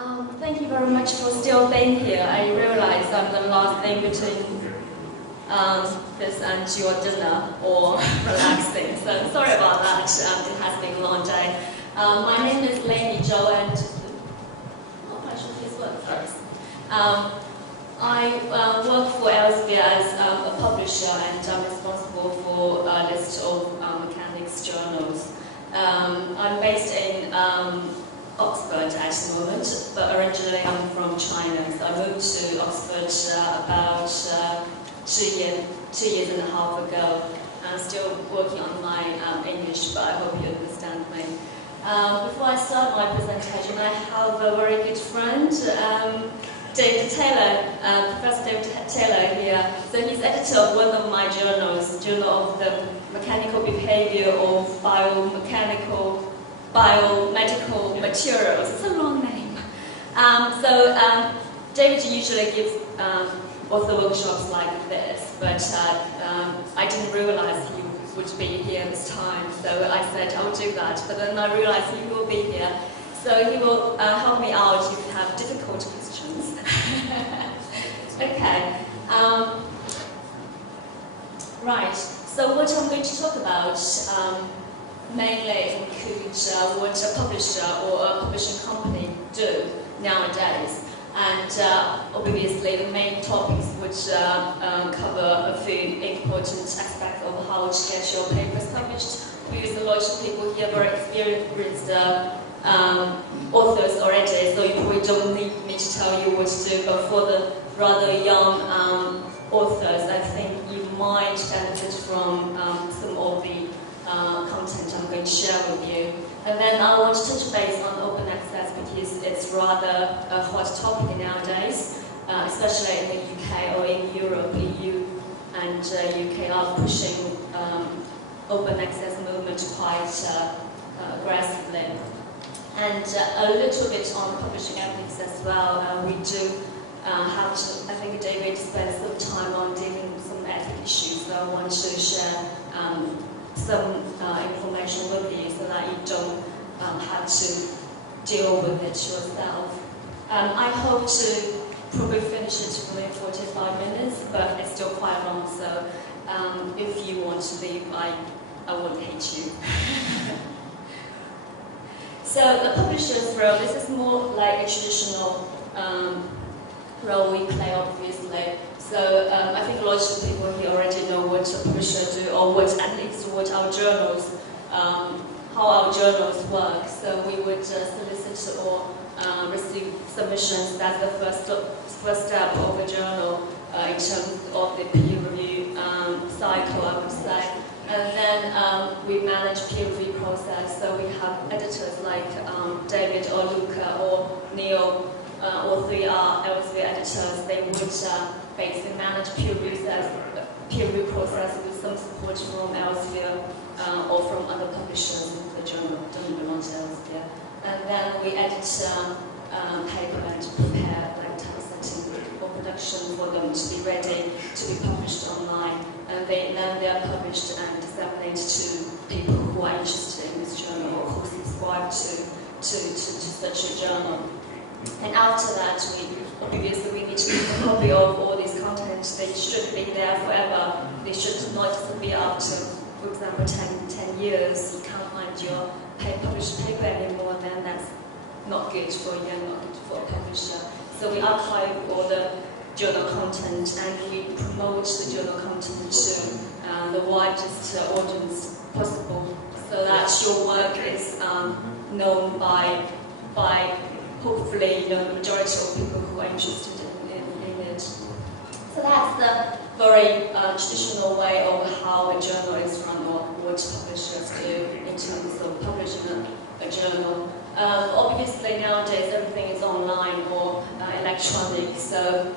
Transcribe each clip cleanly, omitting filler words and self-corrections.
Thank you very much for still being here. I realize I'm the last thing between this and your dinner or relaxing, so sorry about that. It has been a long day. My name is Lady Jo, and I should use work first. I work for Elsevier as a publisher, and I'm responsible for a list of mechanics journals. I'm based in Oxford at the moment, but originally I'm from China, so I moved to Oxford about 2 years and a half ago. I'm still working on my English, but I hope you understand me. Before I start my presentation, I have a very good friend, David Taylor, Professor David Taylor here. So he's editor of one of my journals, Journal of the Mechanical Behavior of Biomedical Materials. It's a long name. David usually gives author workshops like this, but I didn't realize he would be here this time, so I said I'll do that, but then I realized he will be here, so he will help me out if you have difficult questions. Okay. Right, so what I'm going to talk about mainly includes what a publisher or a publishing company do nowadays. And obviously the main topics which cover a few important aspects of how to get your papers published. Because a lot of people here are experienced authors already, so you probably don't need me to tell you what to do, but for the rather young authors, I think you might benefit from some of the content I'm going to share with you. And then I want to touch base on open access because it's rather a hot topic nowadays, especially in the UK or in Europe. EU and UK are pushing open access movement quite aggressively. And a little bit on publishing ethics as well. We do have to, I think David spent some time on dealing with some ethical issues, so I want to share some information with you so that you don't have to deal with it yourself. I hope to probably finish it within 45 minutes, but it's still quite long, so if you want to leave, I won't hate you. So the publisher's role, this is more like a traditional role we play, obviously. So I think a lot of people here already know what a publisher do, or at least what our journals, how our journals work. So we would solicit or receive submissions. That's the first step of a journal in terms of the peer review cycle, I would say. And then we manage peer review process. So we have editors like David or Luca or Neil or 3R Elsevier editors. They would basically manage peer review process with some support from Elsevier or from other publishers if the journal doesn't belong to Elsevier. And then we edit paper and prepare like typesetting or production for them to be ready to be published online. And then they are published and disseminated to people who are interested in this journal or who subscribe to such a journal. And after that, obviously we need to keep a copy of all these contents. They should be there forever. They should not disappear after, for example, 10 years. You can't find your published paper anymore, then that's not good for you and not good for a publisher. So we archive all the journal content and we promote the journal content to the widest audience possible, so that your work is known by hopefully the majority of people who are interested in it. So that's the very traditional way of how a journal is run or what publishers do in terms of publishing a journal. Obviously nowadays everything is online or electronic, so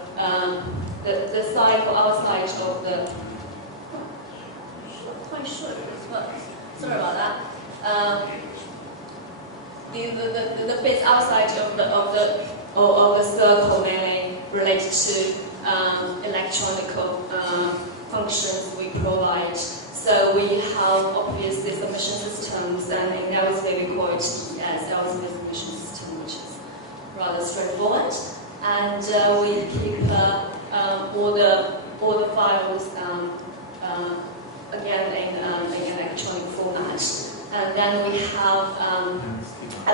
the side or our side of the quite short as well. Sorry about that. The bits outside of the circle mainly related to electronic functions we provide. So we have obviously submission systems, and in Elsevier we call it Elsevier submission system, which is rather straightforward, and we keep all the files again in electronic format. And then we have a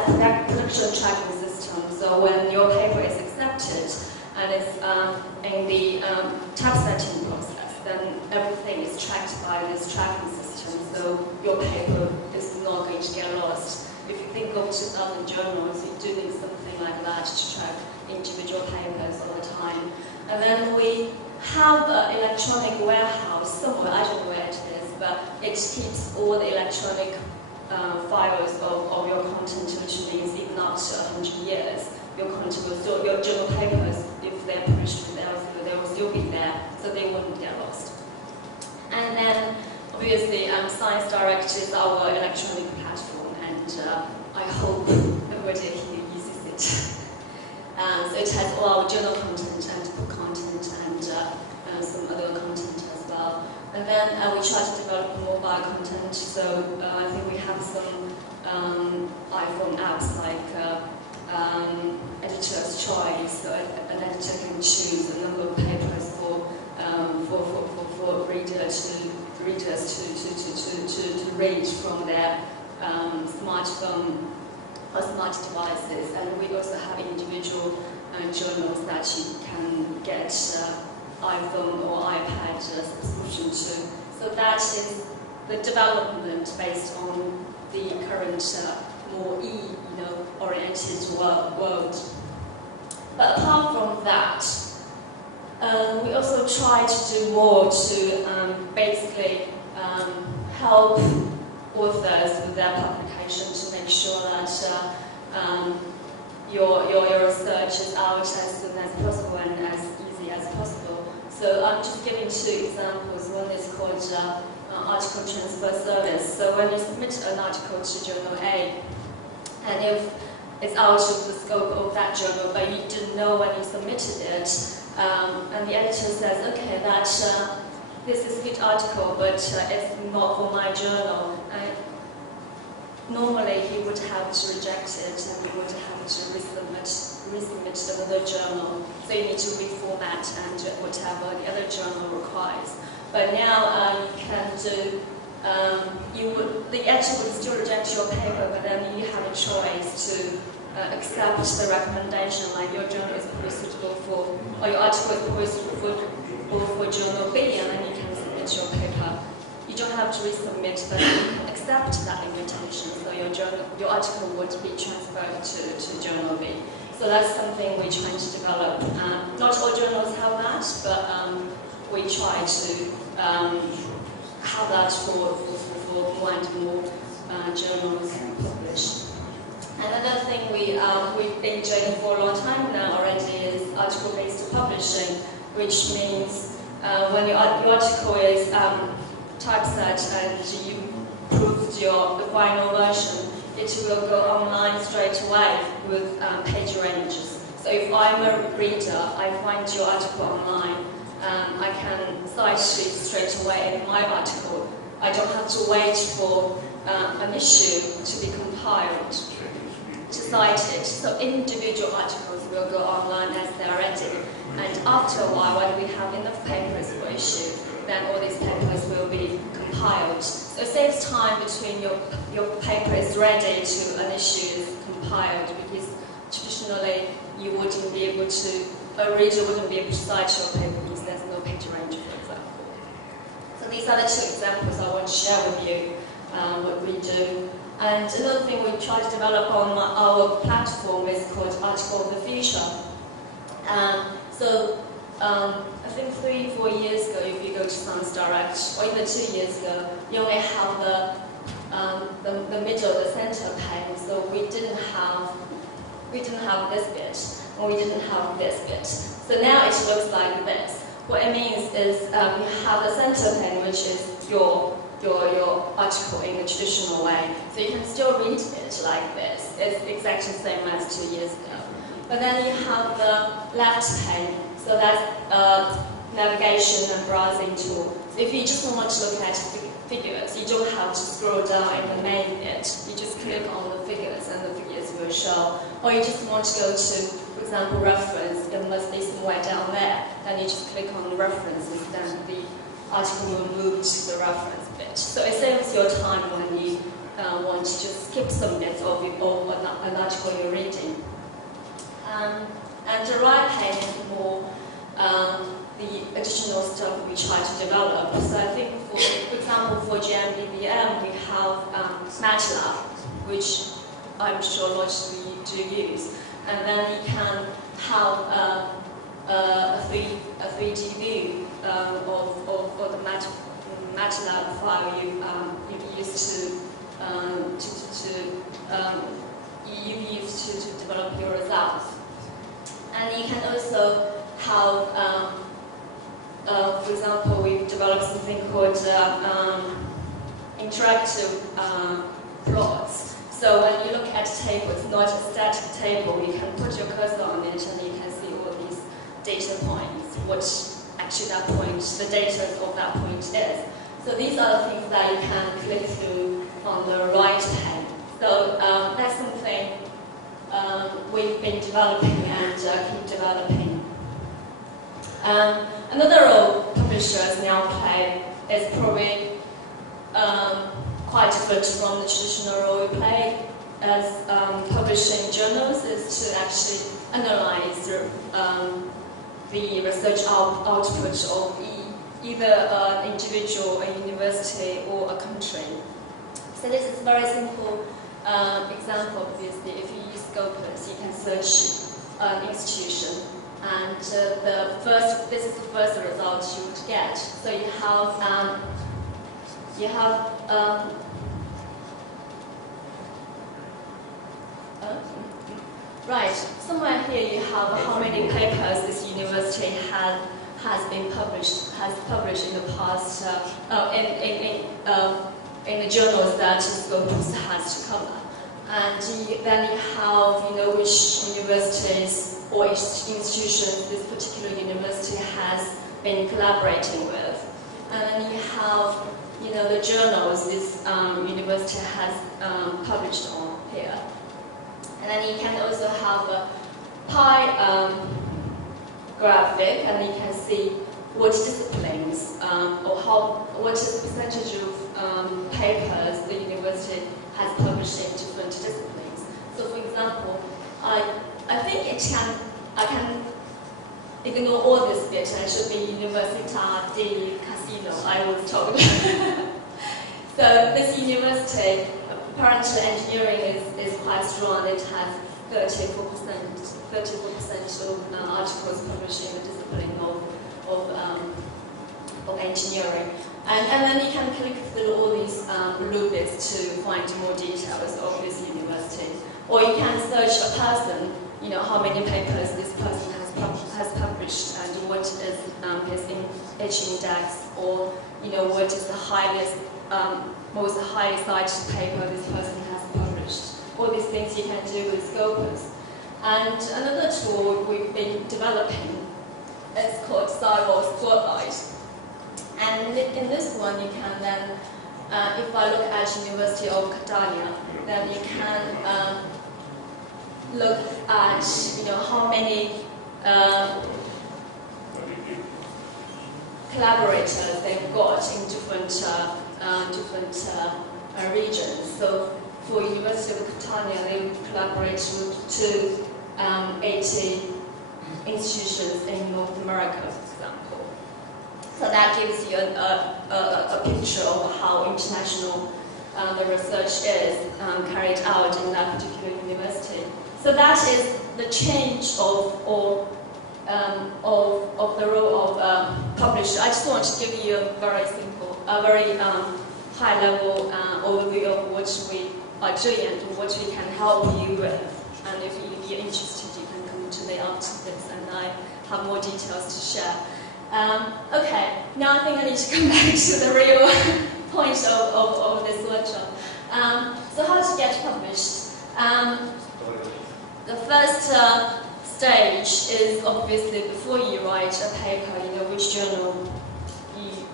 production tracking system. So when your paper is accepted and it's in the typesetting process, then everything is tracked by this tracking system. So your paper is not going to get lost. If you think of 2,000 journals, you do need something like that to track individual papers all the time. And then we have an electronic warehouse somewhere, I don't know where it is, but it keeps all the electronic files of your content, which means even after 100 years, your content will still, your journal papers, if they're published with Elsevier, they will still be there, so they wouldn't get lost. And then, obviously, Science Direct is our electronic platform, and I hope everybody here uses it. So it has all our journal content and book content and some other content as well. And then we try to develop mobile content, so I think we have some iPhone apps like Editor's Choice, so an editor can choose a number of papers for readers to read from their smartphone or smart devices. And we also have individual journals that you can get iPhone or iPad subscription to. So that is the development based on the current more oriented world. But apart from that, we also try to do more to basically help authors with their publication to make sure that your research is out as soon as possible and as easy as possible. So I'm just giving 2 examples. One is called article transfer service. So when you submit an article to Journal A, and if it's out of the scope of that journal, but you didn't know when you submitted it, and the editor says, okay, that this is a good article, but it's not for my journal. Normally, he would have to reject it, and he would have to resubmit another journal. So you need to reformat and whatever the other journal requires. But now you can do. The editor would still reject your paper, but then you have a choice to accept the recommendation, like your journal is probably suitable for, or your article is probably suitable for Journal B, and then you can submit your paper. You don't have to resubmit, but you can accept that invitation, so your article would be transferred to Journal B. So that's something we're trying to develop. Not all journals have that, but we try to have that for more and more journals published. Another thing we've been doing for a long time now already is article-based publishing, which means when your article is typeset and you proved the final version, it will go online straight away with page ranges. So if I'm a reader, I find your article online, I can cite it straight away in my article. I don't have to wait for an issue to be compiled to cite it. So individual articles will go online as they are ready. And after a while, when we have enough papers for issue, then all these papers will be compiled. So it saves time between your paper is ready to an issue is compiled, because traditionally you wouldn't be able to, a reader wouldn't be able to cite your paper because there's no page range, for example. So these are the 2 examples I want to share with you what we do. And another thing we try to develop on our platform is called Article of the Future. I think 3-4 years ago, if you go to Science Direct, or even 2 years ago, you only have the middle, the center pane. So we didn't have this bit, and we didn't have this bit. So now it looks like this. What it means is you have the center pane, which is your article in a traditional way. So you can still read it like this. It's exactly the same as 2 years ago. But then you have the left pane. So that's navigation and browsing tool. So if you just want to look at figures, you don't have to scroll down in the main bit. You just click on the figures, and the figures will publisher, or you just want to go to, for example, reference, it must be somewhere down there. Then you just click on the references, then the article will move to the reference bit. So it saves your time when you want to just skip some bits of an article you're reading. And the right pane is more the additional stuff we try to develop. So I think, for example, for GMBBM, we have MATLAB, which I'm sure lots of you do use. And then you can have a 3D view of the MATLAB file you used to develop your results. And you can also have, for example, we've developed something called interactive plots. So when you look at a table, it's not a static table. You can put your cursor on it and you can see all these data points, what actually that point, the data of that point is. So these are the things that you can click through on the right hand. So that's something we've been developing and keep developing. Another role publishers now play is probably quite different from the traditional role we play as publishing journals, is to actually analyze the research output of either an individual, a university, or a country. So this is a very simple example. Obviously, if you use Scopus, you can search an institution, and this is the first result you would get. So you have right, somewhere here you have how many papers this university has published in the past in the journals that Scopus has to cover. And then you have, which universities or institutions this particular university has been collaborating with. And then you have, the journals this university has published on here. And then you can also have a pie graphic, and you can see what disciplines or what is the percentage of papers the university has published in different disciplines. So, for example, I think I can ignore all this bit, and it should be Università di Casino I was talking about. So this university, apparently engineering is quite strong. It has 34% of articles published in the discipline of engineering. And then you can click through all these blue bits to find more details of this university. Or you can search a person, how many papers this person has published, and what is his index, or what is the most highly cited paper this person has published. All these things you can do with Scopus. And another tool we've been developing is called Cyber Spotlight. And in this one, you can then, if I look at University of Catania, then you can look at, how many collaborators they've got in different regions. So for University of Catania, they collaborate with 80 institutions in North America, for example. So that gives you a picture of how international the research is carried out in that particular university. So that is the change of the role of publisher. I just want to give you a very high-level overview of what we are doing and what we can help you with. And if you're interested, you can come to me after this, and I have more details to share. Okay, now I think I need to come back to the real point of this workshop. So how to get published? The first stage is obviously before you write a paper, which journal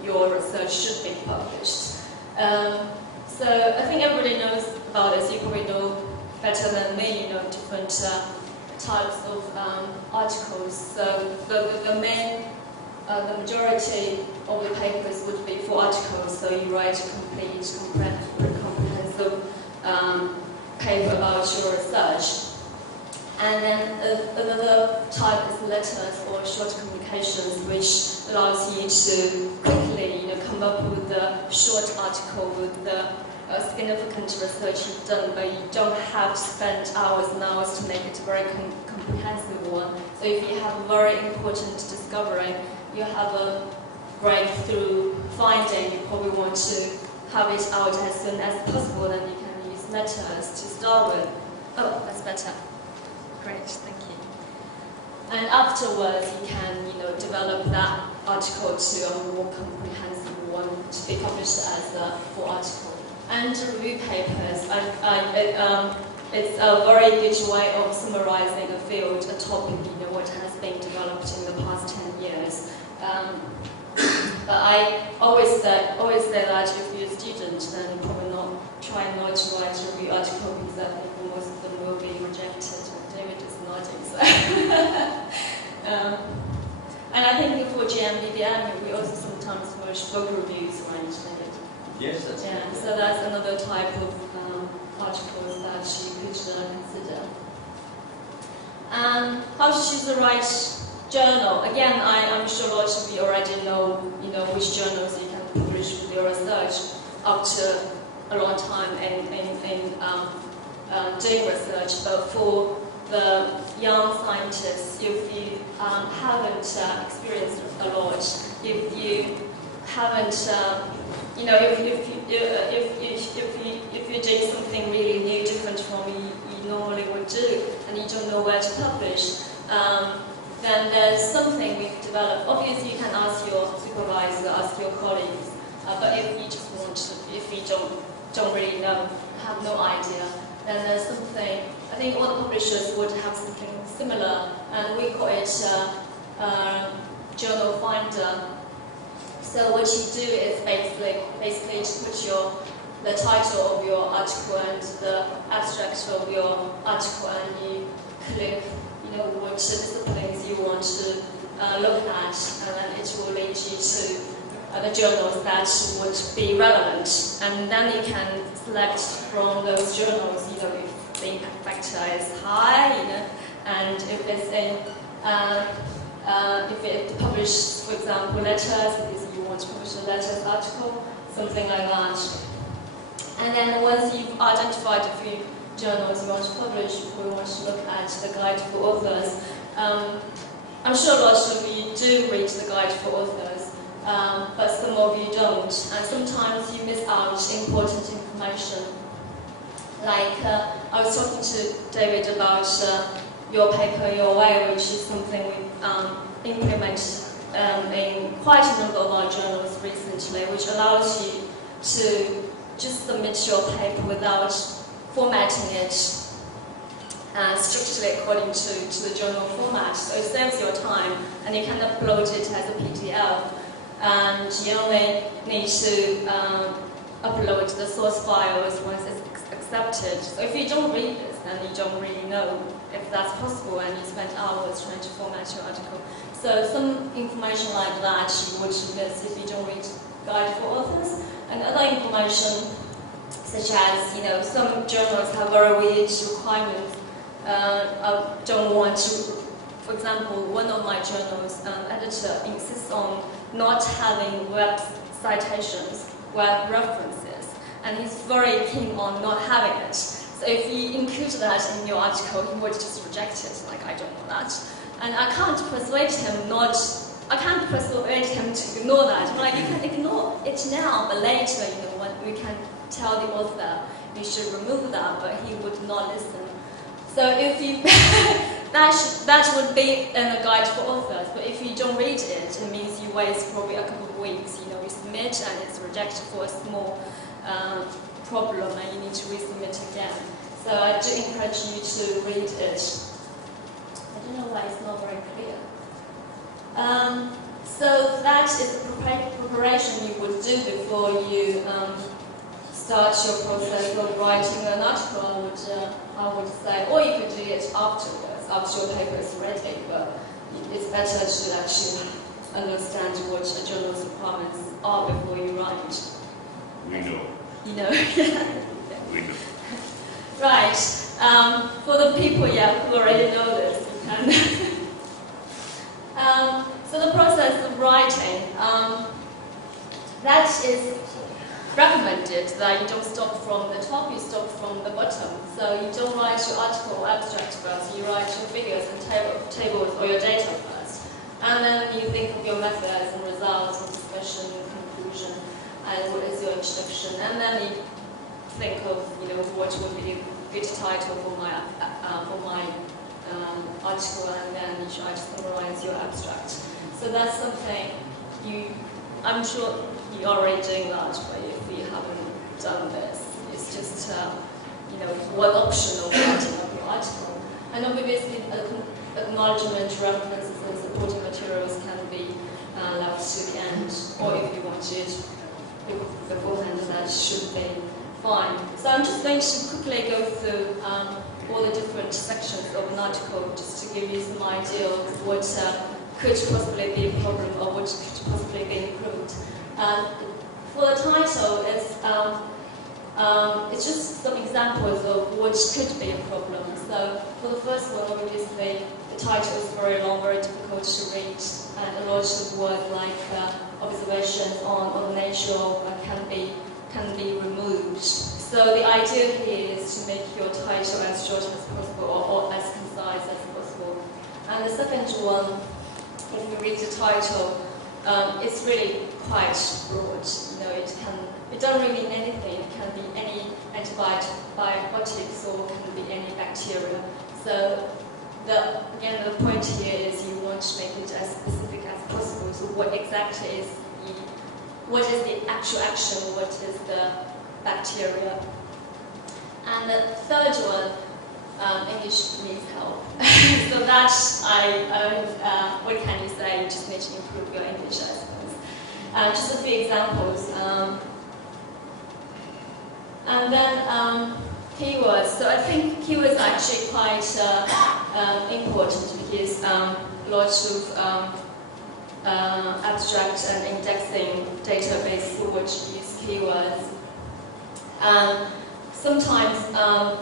your research should be published. So I think everybody knows about this. You probably know better than me, different types of articles. So the majority of the papers would be for articles. So you write a complete, comprehensive paper about your research. And then another type is letters or short communications, which allows you to quickly, come up with a short article with the significant research you've done, but you don't have to spend hours and hours to make it a very comprehensive one. So if you have a very important discovery, you have a breakthrough finding, you probably want to have it out as soon as possible, then you can use letters to start with. Oh, that's better. Great, thank you. And afterwards, you can, develop that article to a more comprehensive one to be published as a full article. And review papers, it's a very good way of summarizing a field, a topic, what has been developed in the past 10 years. But I always say that if you're a student, then probably try not to write a review article, because I think most of them will be rejected. David is nodding, so. And I think for GMBBM, we also sometimes merge book reviews, right, David? Yes, that's yeah. right. So that's another type of articles that you could consider. How to choose the right journal? Again, I'm sure lots of you already know, which journals you can publish with your research after a long time in doing research. But for the young scientists, if you haven't experienced a lot, if you haven't, if you're doing something really new, different from you normally would do, and you don't know where to publish, then there's something we've developed. Obviously, you can ask your supervisor, ask your colleagues, but if you just want to, if you don't really know, have no idea, then there's something. I think all the publishers would have something similar, and we call it journal finder. So what you do is basically to put the title of your article and the abstract of your article, and you click, what disciplines you want to look at, and then it will lead you to the journals that would be relevant, and then you can select from those journals, if the impact factor is high, and if it's in, if it published, for example, letters, because you want to publish a letters article, something like that. And then once you've identified a few journals you want to publish, we want to look at the guide for authors. I'm sure lots of you do read the guide for authors, but some of you don't, and sometimes you miss out important information. Like, I was talking to David about your paper, Your Way, which is something we've implemented in quite a number of our journals recently, which allows you to just submit your paper without formatting it strictly according to the journal format. So it saves your time, and you can upload it as a PDF, and you only need to upload the source files once it's accepted. So if you don't read this, then you don't really know if that's possible, and you spend hours trying to format your article. So some information like that you would miss if you don't read Guide for Authors. And other information, such as, some journals have very weird requirements. I don't want to, for example, one of my journals, editor insists on not having web citations, web references, and he's very keen on not having it. So if you include that in your article, he would just reject it, like, I don't want that. And I can't persuade him to ignore that. I'm like, you can ignore it now, but later, when we can tell the author you should remove that, but he would not listen. So if you, that would be in a guide for authors, but if you don't read it, it means you waste probably a couple of weeks. You submit and it's rejected for a small problem, and you need to resubmit again. So I do encourage you to read it. I don't know why it's not very clear. So that is the preparation you would do before you start your process of writing an article. I would afterwards, after your paper is ready, but it's better to actually understand what a journal's requirements are before you write. We know. You know? We know. Right. For the people, who already know this, you can. So the process of writing, that is recommended that you don't stop from the top, you stop from the bottom. So you don't write your article or abstract first, you write your figures and tables or your data first. And then you think of your methods and results and discussion and conclusion and what is your introduction. And then you think of what would be a good title for my article, and then you try to summarize your abstract. So that's something I'm sure you're already doing that, but if you haven't done this, it's just one option of writing up your article. And obviously acknowledgement, references and supporting materials can be left to the end, or if you want it beforehand, that should be fine. So I'm just going to quickly go through all the different sections of an article just to give you some idea of what could possibly be a problem or what could possibly be improved. For the title, it's just some examples of what could be a problem. So for the first one, obviously, the title is very long, very difficult to read, and a lot of words like observations on nature can be removed. So the idea here is to make your title as short as possible or as concise as possible. And the second one, if you read the title, it's really quite broad. It doesn't really mean anything. It can be any antibiotics or can be any bacteria. So again, the point here is you want to make it as specific as possible. So what exactly is the actual action? What is the bacteria? And the third one, English needs help. So that what can you say? You just need to improve your English, I suppose. Just a few examples. And then keywords. So I think keywords are actually quite important because lots of abstract and indexing database would use keywords. Sometimes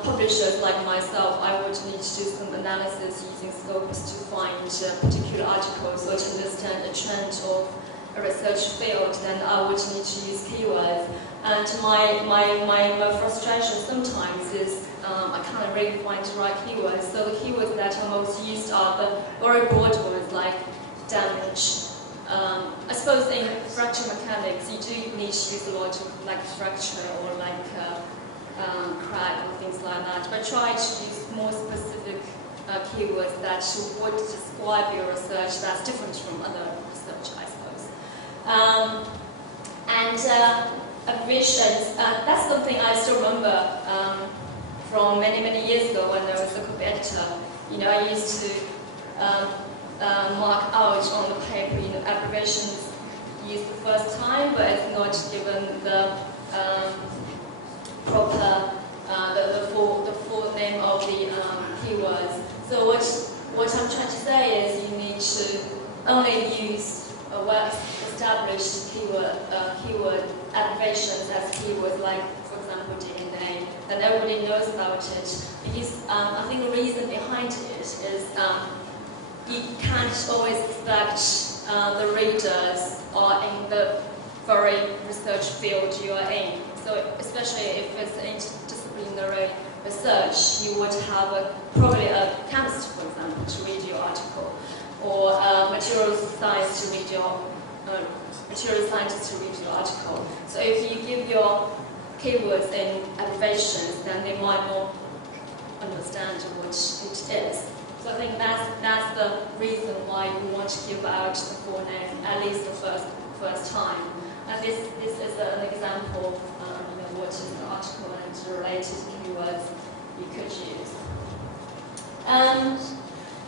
publishers like myself, I would need to do some analysis using Scopus to find particular articles or to understand a trend of a research field, then I would need to use keywords. And my frustration sometimes is I can't really find the right keywords. So the keywords that are most used are the very broad ones like damage. I suppose in fracture mechanics you do need to use a lot of like fracture or like crack or things like that, but try to use more specific keywords that would describe your research that's different from other research, I suppose. And abbreviations, that's something I still remember from many years ago when I was a copy editor. I used to mark out on the paper, abbreviations used the first time, but it's not given the proper, the full name of the keywords. So what I'm trying to say is you need to only use well-established keyword abbreviations as keywords, like, for example, DNA, that everybody knows about it. Because I think the reason behind it is you can't always expect the readers are in the very research field you are in. So especially if it's interdisciplinary research, you would have probably a chemist, for example, to read your article, or materials science to read your material scientist to read your article. So if you give your keywords in abbreviations, then they might not understand what it is. So I think that's the reason why we want to give out the full name at least the first time. And this is an example of what is the article and related keywords you could use.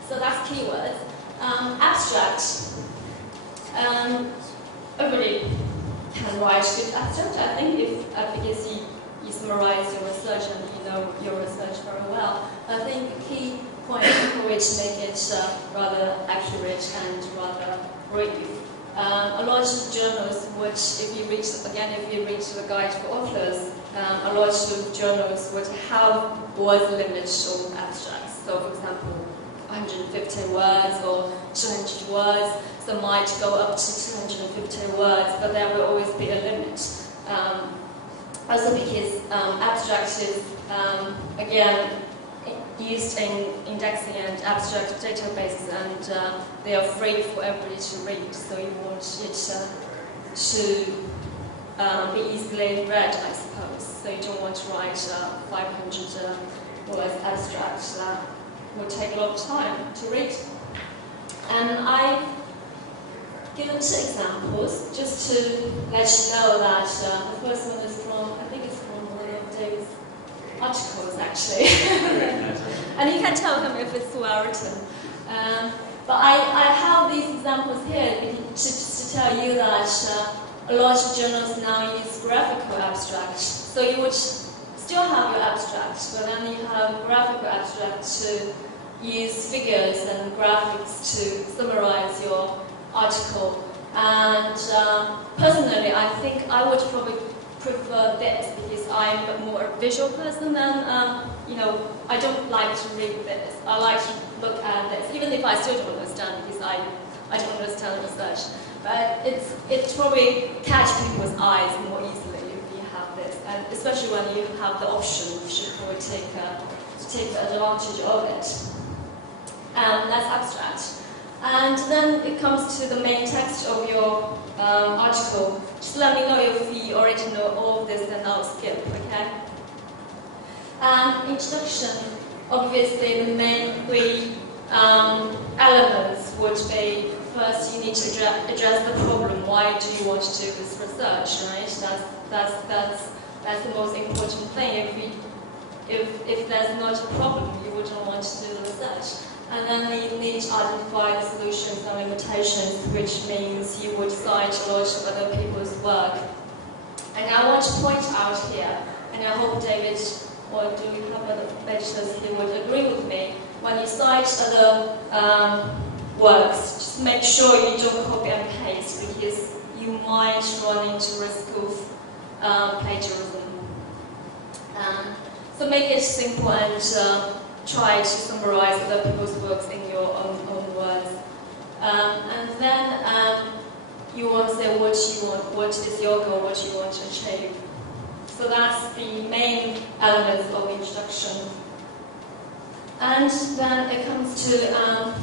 So that's keywords. Abstract. Everybody can write good abstract, I think, because you summarize your research and you know your research very well. I think the key point which make it rather accurate and rather brief. A lot of journals, which if you read the guide for authors, a lot of journals would have word limits on abstracts. So, for example, 150 words or 200 words, so might go up to 250 words, but there will always be a limit. Also because abstract is, again, used in indexing and abstract databases, and they are free for everybody to read, so you want it to be easily read, I suppose. So you don't want to write 500 words abstract. That will take a lot of time to read. And I've given 2 examples just to let you know that the first one is from, I think it's from one of David's articles actually. And you can tell him if it's well written. But I have these examples here to tell you that a lot of journals now use graphical abstract. So you would still have your abstract, but then you have graphical abstract to use figures and graphics to summarize your article. And personally, I think I would probably prefer this because I'm a more visual person than, I don't like to read this. I like to look at this, even if I still don't understand because I don't understand research. But it probably catch people's eyes more easily if you have this, and especially when you have the option, you should probably take advantage of it. That's abstract. And then it comes to the main text of your article. Just let me know if you already know all of this, then I'll skip, okay? Introduction, obviously the main 3 elements would be, first you need to address the problem. Why do you want to do this research, right? That's the most important thing. If there's not a problem, you wouldn't want to do the research. And then you need to identify the solutions and limitations, which means you would cite a lot of other people's work. And I want to point out here, and I hope David, or do we have other editors here, would agree with me, when you cite other works, just make sure you don't copy and paste, because you might run into risk of plagiarism. So make it simple and try to summarize other people's works in your own words. And then you want to say what you want, what is your goal, what you want to achieve. So that's the main elements of introduction. And then it comes to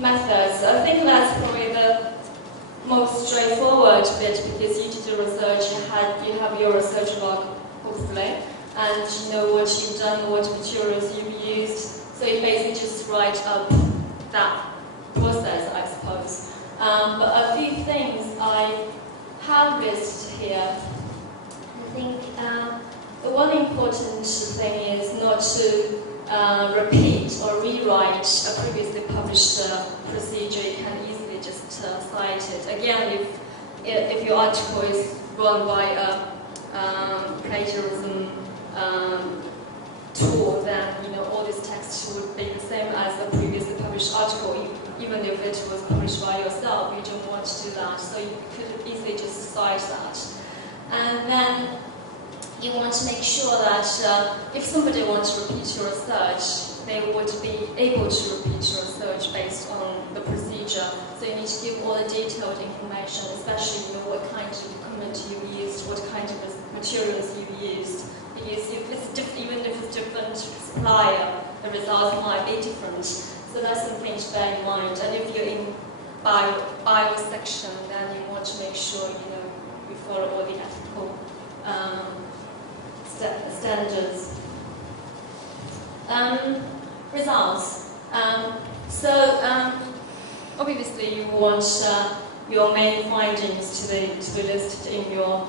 methods. I think that's probably the most straightforward bit, because you did the research, you have your research log, hopefully, and you know what you've done, what materials you've used. So you basically just write up that process, I suppose. But a few things I have listed here. I think the one important thing is not to repeat or rewrite a previously published procedure. You can easily just cite it. Again, if your article is run by a plagiarism tool, then all this text would be the same as the previously published article. Even if it was published by yourself, you don't want to do that. So you could easily just cite that. And then you want to make sure that if somebody wants to repeat your research, they would be able to repeat your research based on the procedure. So you need to give all the detailed information, especially what kind of equipment you used, what kind of materials you used. Because even if it's different supplier, the results might be different. So that's something to bear in mind. And if you're in bio section, then you want to make sure you follow all the ethical standards. Results. Obviously you want your main findings to be listed in your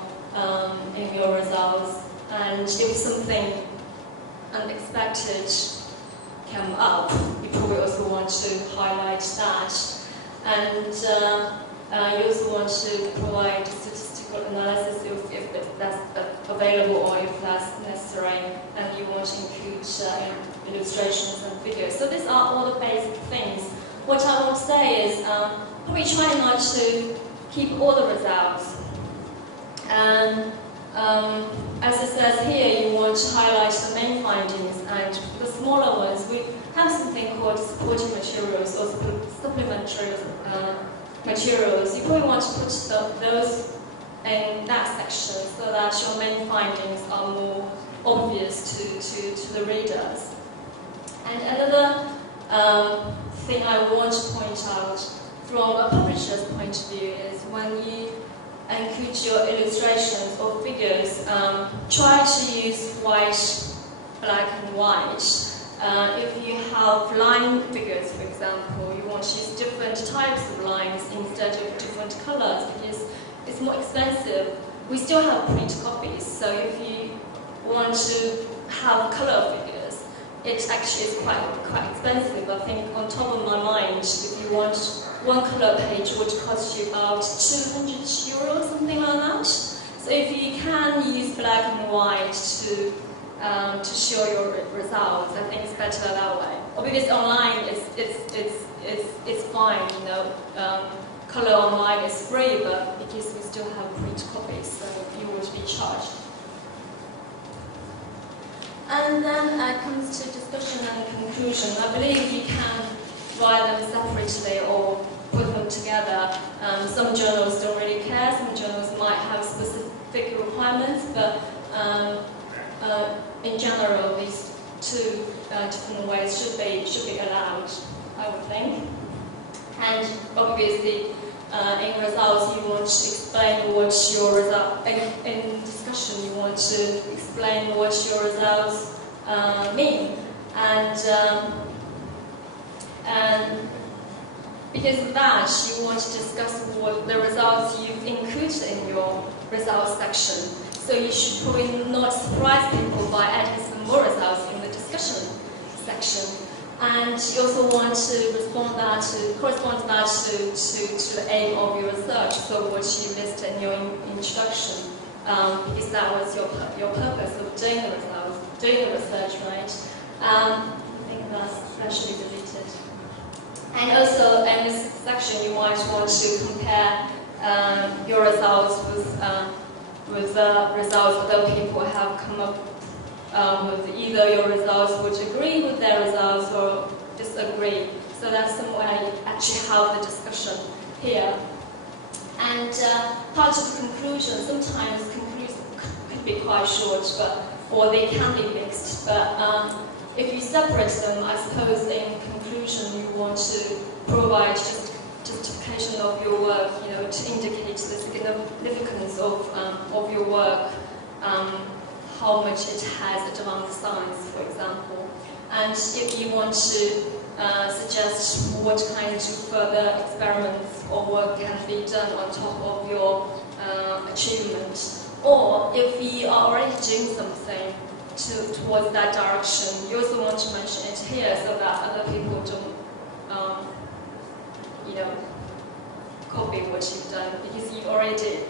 results. And if something unexpected came up, you probably also want to highlight that. And you also want to provide statistical analysis if that's available or if that's necessary, and you want to include illustrations and figures. So these are all the basic things. What I want to say is we try not to keep all the results. And as it says here, you want to highlight the main findings, and the smaller ones, we have something called supporting materials or supplementary materials. You probably want to put those in that section so that your main findings are more obvious to the readers. And another thing I want to point out from a publisher's point of view is when you include your illustrations or figures, try to use white, black and white. If you have line figures, for example, you want to use different types of lines instead of different colors because it's more expensive. We still have print copies, so if you want to have color figures, it actually is quite expensive. I think on top of my mind, if you want one color page would cost you about €200, something like that. So if you can use black and white to show your results, I think it's better that way. Or because online it's fine, you know. Color online is free, but because we still have print copies, so you would be charged. And then it comes to discussion and conclusion. I believe you can write them separately or put them together. Some journals don't really care, some journals might have specific requirements, but in general, these two different ways should be allowed, I would think. And obviously, in results, you want to explain what your result. In discussion, you want to explain what your results mean, and because of that, you want to discuss what the results you've included in your results section. So you should probably not surprise people by adding some more results in the discussion section. And you also want to correspond to that to the aim of your research, so what you list in your introduction, because that was your purpose of doing the research, right? I think that should be deleted. And also in this section, you might want to compare your results with the results other people have come up with. Either your results would agree with their results or disagree. So that's some way you actually have the discussion here. And part of the conclusion, sometimes conclusions could be quite short, or they can be mixed. But if you separate them, I suppose in conclusion you want to provide justification of your work, you know, to indicate the significance of your work. How much it has advanced science, for example. And if you want to suggest what kind of further experiments or work can be done on top of your achievement, or if you are already doing something towards that direction, you also want to mention it here so that other people don't, you know, copy what you've done, because you've already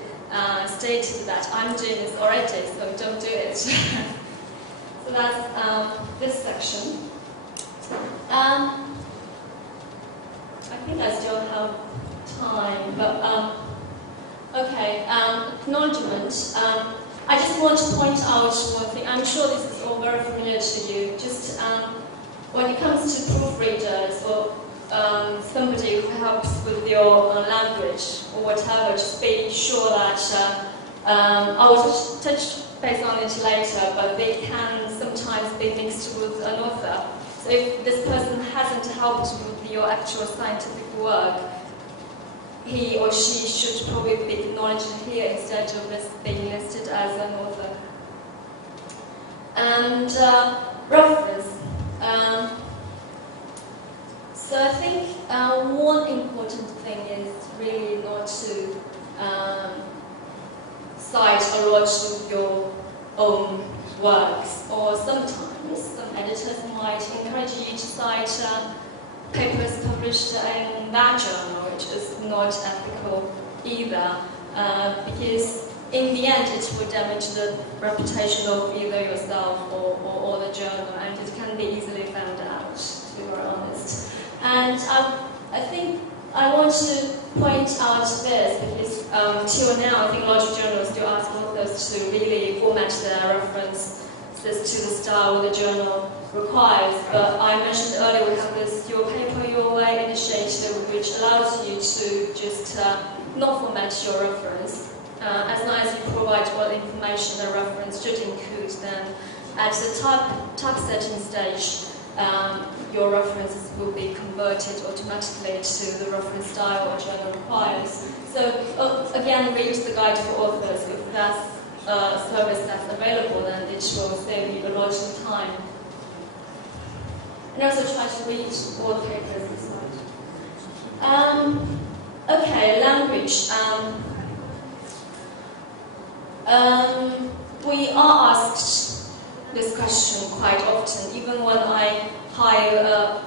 stated that I'm doing this already, so don't do it. So that's this section. I think I still have time, but okay. Acknowledgement. I just want to point out one thing. I'm sure this is all very familiar to you. Just when it comes to proofreaders or somebody who helps with your language or whatever, just be sure that I will touch base on it later, but they can sometimes be mixed with an author. So if this person hasn't helped with your actual scientific work, he or she should probably be acknowledged here instead of being listed as an author. And reference. So I think one important thing is really not to cite a lot of your own works, or sometimes some editors might encourage you to cite papers published in that journal, which is not ethical either, because in the end, it will damage the reputation of either yourself or the journal, and it can be easily found out, to be very honest. And I think I want to point out this because till now, I think a lot of journals still ask authors to really format their references to the style the journal requires. But I mentioned earlier we have this Your Paper, Your Way initiative, which allows you to just not format your reference. As long as you provide what information the reference should include, then at the typesetting stage, your references will be converted automatically to the reference style a journal requires. So again, read the guide for authors. If that's a service that's available, then it will save you a lot of time. And also try to read all the papers as well. Okay, language. We are asked this question quite often, even when I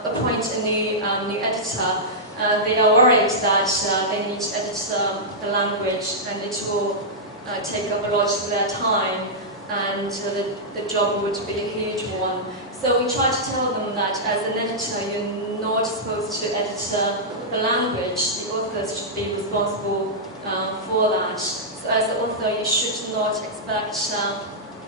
appoint a new editor. They are worried that they need to edit the language, and it will take up a lot of their time, and the job would be a huge one. So we try to tell them that as an editor, you're not supposed to edit the language. The authors should be responsible for that. So as an author, you should not expect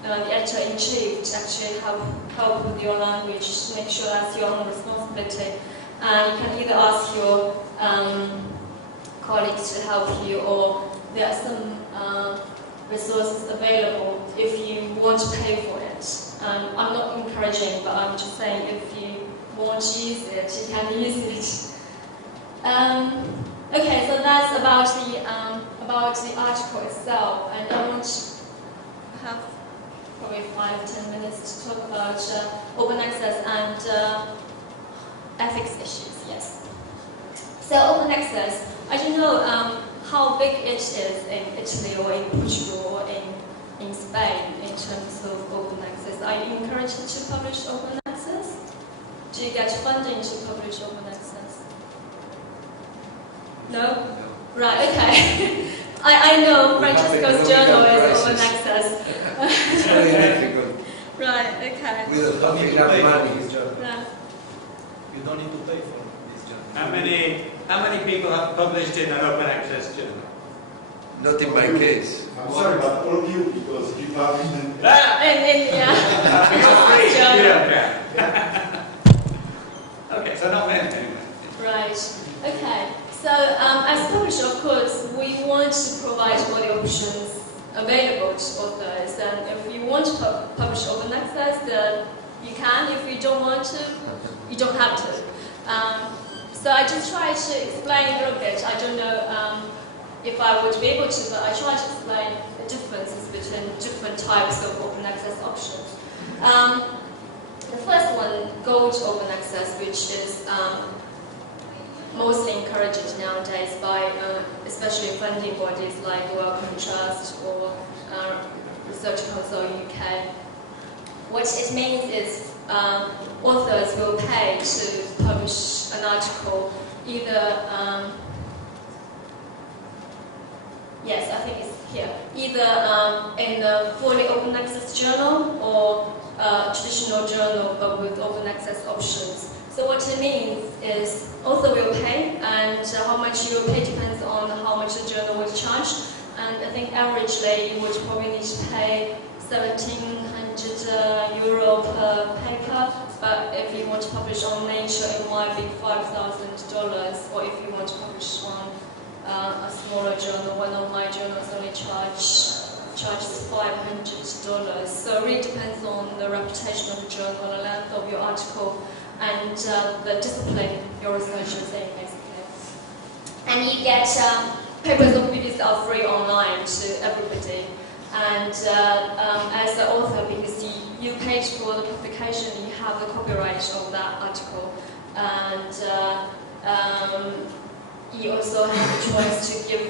the editor-in-chief to actually help with your language. Make sure that's your own responsibility. And you can either ask your colleagues to help you, or there are some resources available if you want to pay for it. I'm not encouraging, but I'm just saying if you want to use it, you can use it. Okay, so that's about the article itself, and I want to have probably 5-10 minutes to talk about open access and ethics issues. Yes. So open access, I don't know how big it is in Italy or in Portugal or in Spain in terms of open access. Are you encouraged to publish open access? Do you get funding to publish open access? No? Right, okay. I know Francesco's journal is open access. It's very difficult. Right, okay. We don't have enough money. Yeah. You don't need to pay for this journal. How many people have published in an open access journal? Not in my case. I'm sorry, but all of you, because you publish them. Yeah. You're free. You don't care. Okay, so not many anyway. Right. Okay. So as publisher, of course, we want to provide all the options available to authors. And if you want to publish open access, then you can. If you don't want to, you don't have to. So I just try to explain a little bit. I don't know if I would be able to, but I try to explain the differences between different types of open access options. The first one, gold open access, which is mostly encouraged nowadays by especially funding bodies like Wellcome Trust or Research Council UK. What it means is authors will pay to publish an article either, yes, I think it's here, either in a fully open access journal or traditional journal but with open access options. So what it means is author will pay, and how much you will pay depends on how much the journal will charge. And I think averagely you would probably need to pay €1,700 per paper, but if you want to publish on Nature, it might be $5,000, or if you want to publish on a smaller journal, one of my journals only charges $500. So it really depends on the reputation of the journal, the length of your article, and the discipline your research is in, basically. And you get papers of PDs are free online to everybody. And as the author, because you paid for the publication, you have the copyright of that article. And you also have the choice to give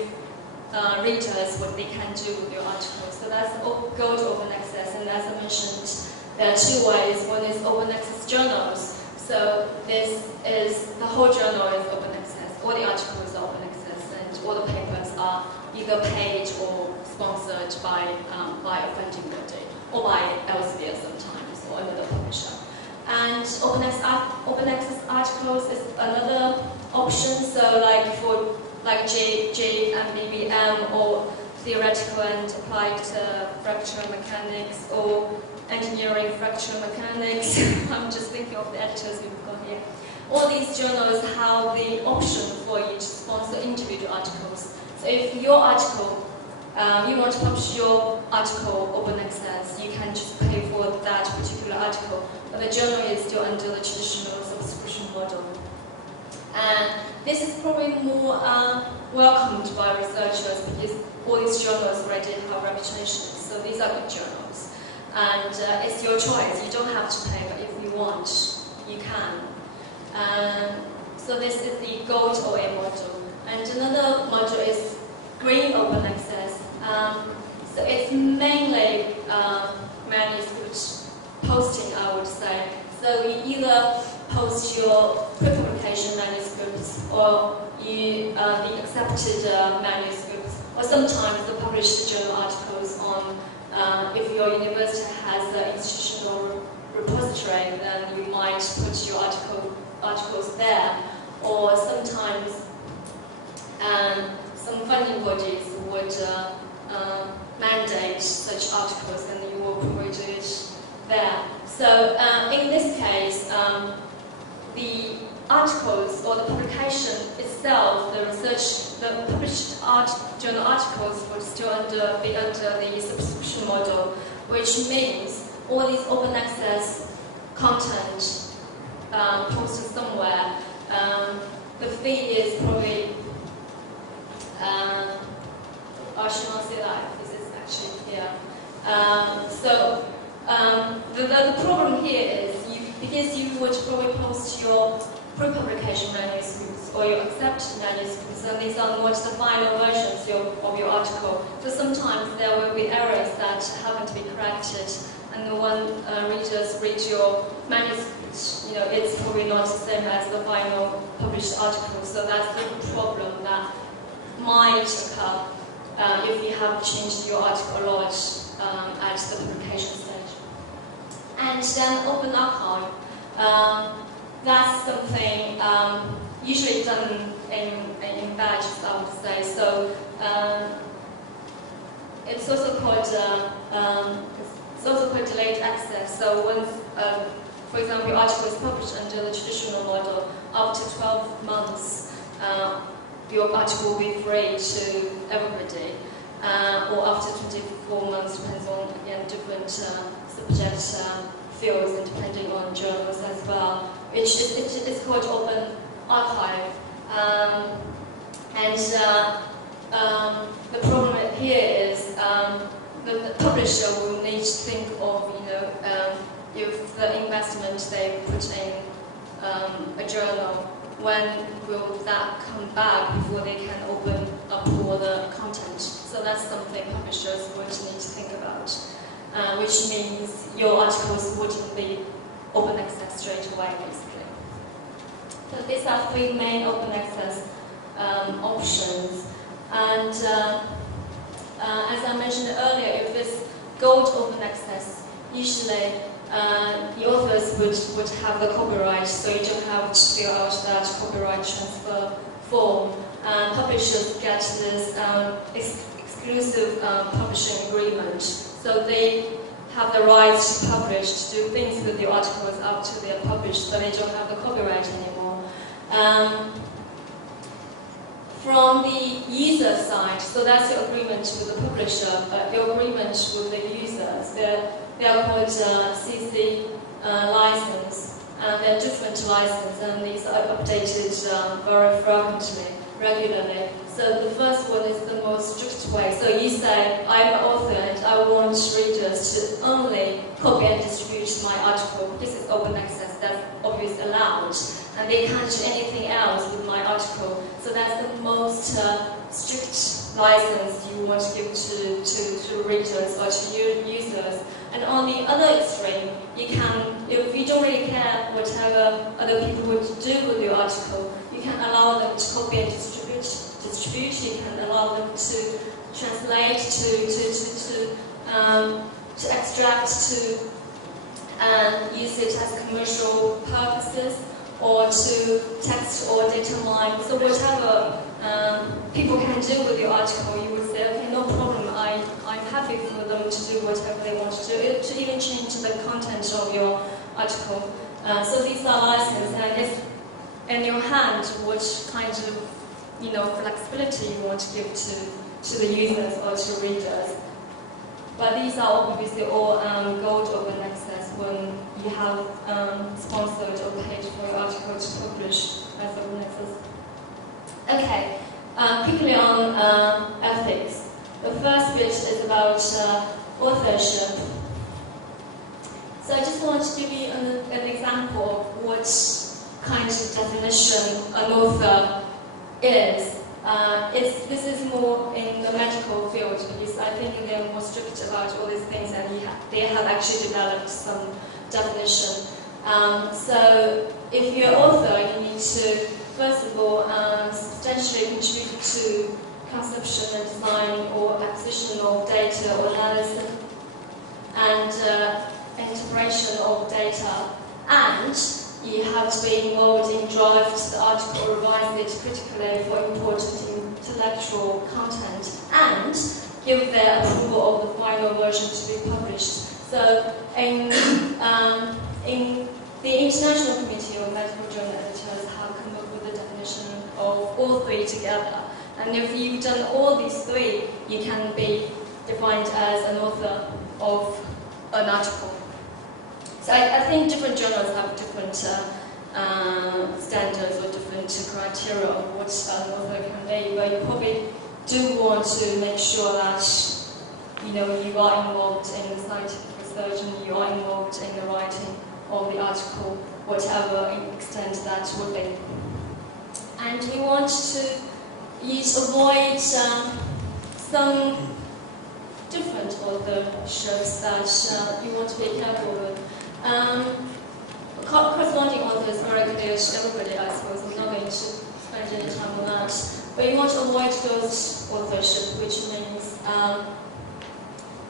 readers what they can do with your article. So that's gold open access. And as I mentioned, there are two ways. One is open access journals. So this is, the whole journal is open access. All the articles are open access, and all the papers are either paid or sponsored by a funding body or by Elsevier sometimes or another publisher. And open access articles is another option. So like for J and BBM or theoretical and applied fractal mechanics or engineering fractal mechanics. I'm just thinking of the editors we've got here. All these journals have the option for you to sponsor individual articles. So if your article, you want to publish your article open access, you can just pay for that particular article. But the journal is still under the traditional subscription model. And this is probably more welcomed by researchers because all these journals already have reputations. So these are good journals. And it's your choice. You don't have to pay, but if you want, you can. So this is the gold OA model. And another model is green open access. So it's mainly manuscript posting, I would say. So you either post your pre-publication manuscripts or the accepted manuscripts, or sometimes the published journal articles on, if your university has an institutional repository, then you might put your articles there, or sometimes some funding bodies would mandate such articles and you will probably do it there. So in this case, the articles or the publication itself, the published journal articles would still be under the subscription model, which means all these open access content posted somewhere, the fee is probably, I should not say that, this is actually here. So the problem here is, because you would probably post your pre-publication manuscripts or your accepted manuscripts, and these are not the final versions of your article. So sometimes there will be errors that haven't been corrected, and when readers read your manuscript, it's probably not the same as the final published article. So that's the problem that might occur if you have changed your article a lot at the publication stage. And then open archive. That's something usually done in batches, I would say. So it's also called delayed access. So when, for example, your article is published under the traditional model, after 12 months, your article will be free to everybody, or after 24 months, depends on, again, different subject fields and depending on journals as well. It's called open archive. The problem here is the publisher will need to think of, if the investment they put in a journal, when will that come back before they can open up all the content? So that's something publishers would need to think about, which means your articles wouldn't be open access straight away, basically. So these are three main open access options. And as I mentioned earlier, if it's gold open access, usually the authors would have the copyright, so you don't have to fill out that copyright transfer form. Publishers get this exclusive publishing agreement, so they have the right to publish, to do things with the articles after they are published, but they don't have the copyright anymore. From the user side, so that's your agreement with the publisher, but your agreement with the users, they are called CC license, and they're different licenses, and these are updated very frequently, regularly. So the first one is the most strict way. So you say, I'm an author and I want readers to only copy and distribute my article. This is open access, that's obviously allowed. And they can't do anything else with my article. So that's the most strict license you want to give to readers or to users. And on the other extreme, you can, if you don't really care whatever other people would do with your article, you can allow them to copy and distribute. You can allow them to translate, to extract, to use it as commercial purposes, or to text or data mine. So whatever people can do with your article, you would say, okay, no problem, I'm happy for them to do whatever they want to do, to even change the content of your article. So these are licensed, and it's in your hand what kind of flexibility you want to give to the users or to readers. But these are obviously all gold open access when you have sponsored or paid for your article to publish as open access. Okay, quickly on ethics. The first bit is about authorship. So I just want to give you an example of what kind of definition an author is. This is more in the medical field, because I think they're more strict about all these things, and they have actually developed some definition. So if you're an author, you need to, first of all, substantially contribute to conception and design or acquisition of data or analysis and integration of data, and you have to be involved in draft the article, revise it critically for important intellectual content, and give their approval of the final version to be published. So in the International Committee of Medical Journal Editors have come up with a definition of all three together. And if you've done all these three, you can be defined as an author of an article. So I think different journals have different standards or different criteria of what an author can be, but you probably do want to make sure that you are involved in the scientific research and you are involved in the writing of the article, whatever extent that would be. And we want to avoid some different authorships that you want to be careful with. Corresponding author is very clear to everybody, I suppose. I'm not going to spend any time on that. But you want to avoid ghost authorship, which means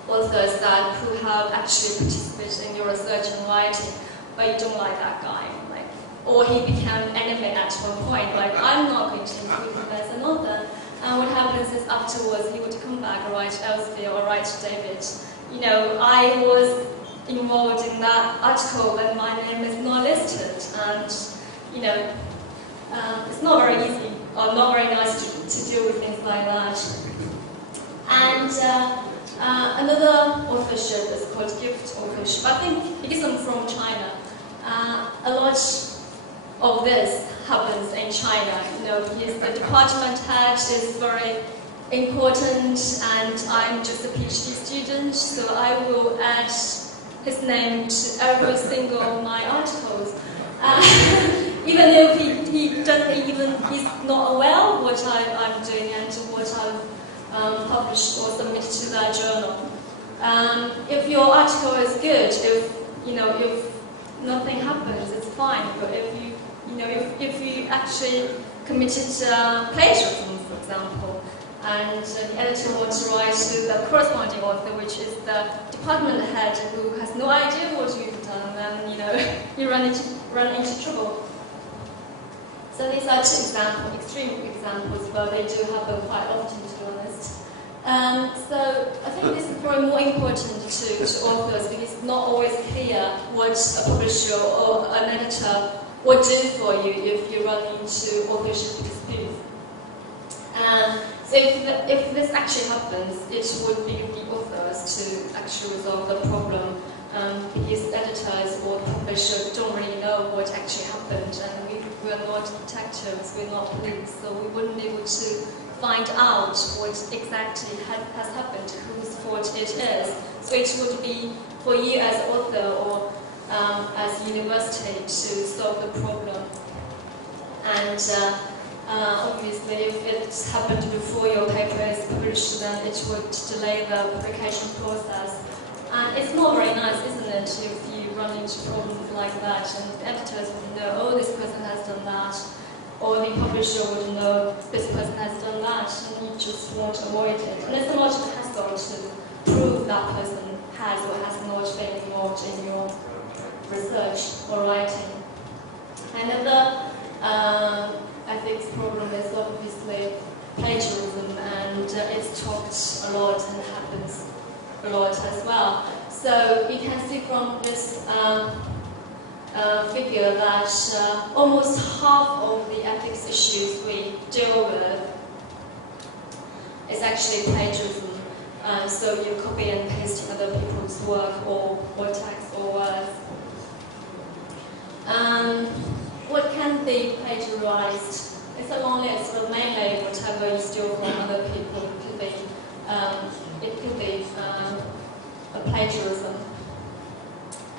authors who have actually participated in your research and writing, but you don't like that guy. Or he became enemy at one point, I'm not going to include him as an author. And what happens is afterwards he would come back and write Elsevier or write David. I was involved in that article and my name is not listed, and it's not very easy or not very nice to deal with things like that. And another authorship is called gift authorship. I think because I'm from China, a lot of this happens in China, because the department head is very important, and I'm just a PhD student, so I will add his name to every single of my articles. Even if he doesn't he's not aware of what I'm doing and what I've published or submitted to that journal. If your article is good, if nothing happens, it's fine. But if you actually committed plagiarism, for example, and the editor wants to write to the corresponding author, which is the department head who has no idea what you've done, then you run into trouble. So these are two extreme examples, but they do happen quite often, to be honest. So I think this is probably more important to authors, because it's not always clear what a publisher or an editor would do for you if you run into authorship disputes. So if this actually happens, it would be the authors to actually resolve the problem, because editors or publishers don't really know what actually happened, and we're not detectives, we're not police, so we wouldn't be able to find out what exactly has happened, whose fault it is. So it would be for you as author or as university to solve the problem. And obviously, if it happened before your paper is published, then it would delay the publication process. And it's not very nice, isn't it, if you run into problems like that and the editors would know, oh, this person has done that. or the publisher would know this person has done that, and you just want to avoid it. And it's a lot of hassle to prove that person has or has not been involved in your research or writing. Another ethics problem is obviously plagiarism, and it's talked a lot and happens a lot as well. So you can see from this figure that almost half of the ethics issues we deal with is actually plagiarism. So you copy and paste other people's work or text or words. What can be plagiarized? It's a long list, but mainly whatever you steal from other people it could be a plagiarism.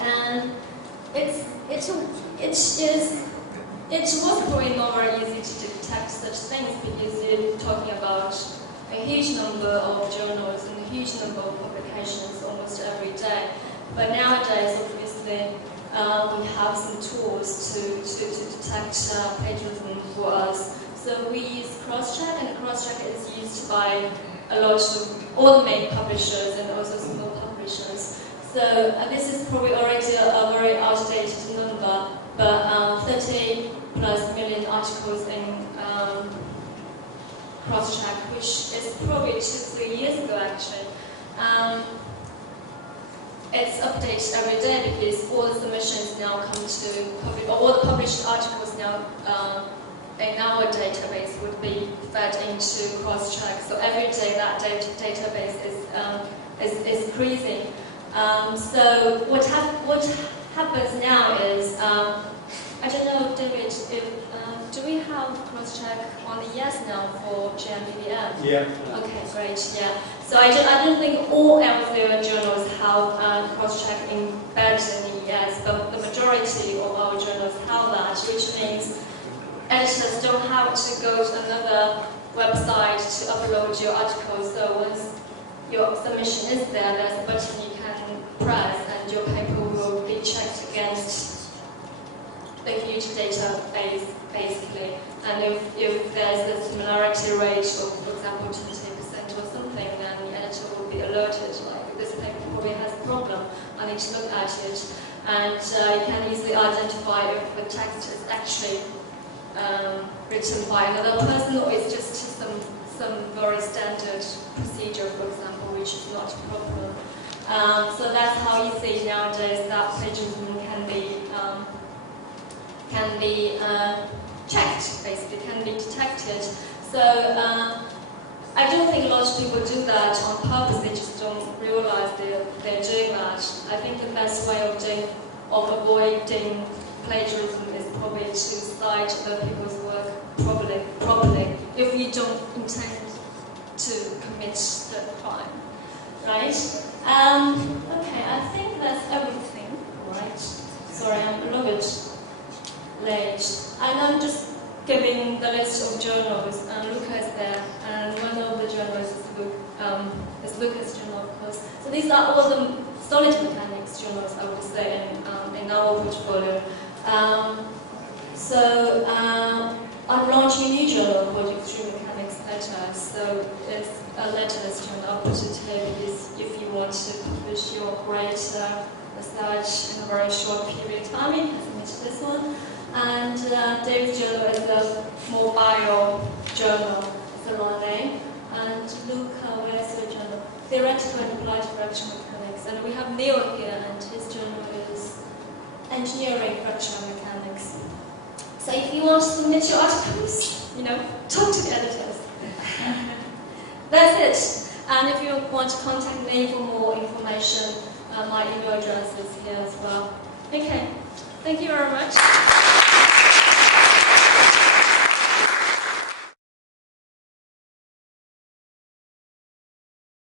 And it was probably not very easy to detect such things because you're talking about a huge number of journals and a huge number of publications almost every day. But nowadays, obviously, we have some tools to detect plagiarism for us. So we use cross-check, and cross-check is used by a lot of all the main publishers and also small publishers. So this is probably already a very outdated number, but 30 plus million articles in cross-check, which is probably 2-3 years ago actually. It's updated every day because all the submissions now come to all the published articles now in our database would be fed into cross-check. So every day that database is increasing. So what happens now is I don't know, David, if do we have cross-check on the ES now for GMBBM? Yeah. Okay, great, yeah. So I don't think all Elsevier journals have cross-check embedded in the ES, but the majority of our journals have that, which means editors don't have to go to another website to upload your article. So once your submission is there, there's a button you can press and your paper will be checked against the huge database, basically. And if there's a similarity rate of, for example, 20% or something, then the editor will be alerted, like, this paper probably has a problem, I need to look at it. And you can easily identify if the text is actually written by another person or it's just some very standard procedure, for example, which is not a problem. So that's how you see nowadays that plagiarism can be checked, basically, can be detected. So I don't think a lot of people do that on purpose, they just don't realize they're doing that. I think the best way of avoiding plagiarism is probably to cite other people's work properly if you don't intend to commit the crime, right? Okay, I think that's everything, right? Sorry, I'm a little bit late. And I'm just giving the list of journals, and Luca is there, and one of the journals is Luca's journal, of course. So these are all the solid mechanics journals, I would say, in our portfolio. I'm launching a new journal called Extreme Mechanics Letter. So it's a letterless journal. I'll put it here because if you want to publish your great research in a very short period of time, you can submit this one. And David's journal is a mobile journal. It's a long name. And Luca, where's your journal? Theoretical and Applied Fractional Mechanics. And we have Neil here, and his journal is Engineering Fractional Mechanics. So if you want to submit your articles, talk to the editors. That's it. And if you want to contact me for more information, my email address is here as well. Okay. Thank you very much.